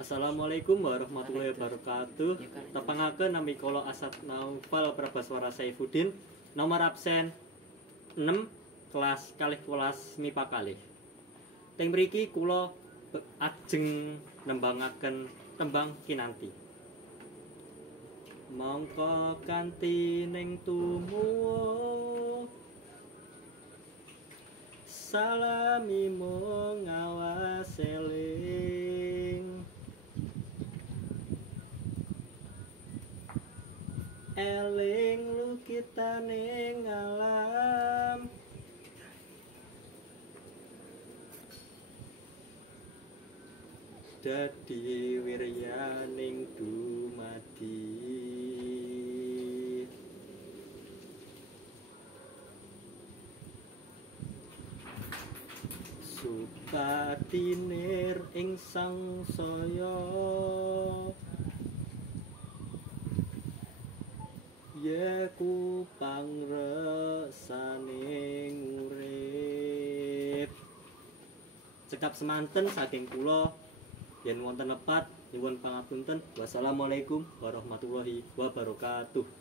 Assalamualaikum warahmatullahi wabarakatuh. Tepangaken nami kula Asad Naufal Prabaswara Saifuddin. Nomor absen 6 kelas kalih kelas MIPA kalih. Teng mriki kula ajeng nembangaken tembang kinanti. Mongko kanthi ning tumuwuh salami mung ngawas eling eling lukitaning alam dadi wiryaning dumadi supatinir ing sangsaya yeku pangresaning urip. Cekap semanten saking kula yen wonten lepat nyuwun pangapunten. Wassalamualaikum warahmatullahi wabarakatuh.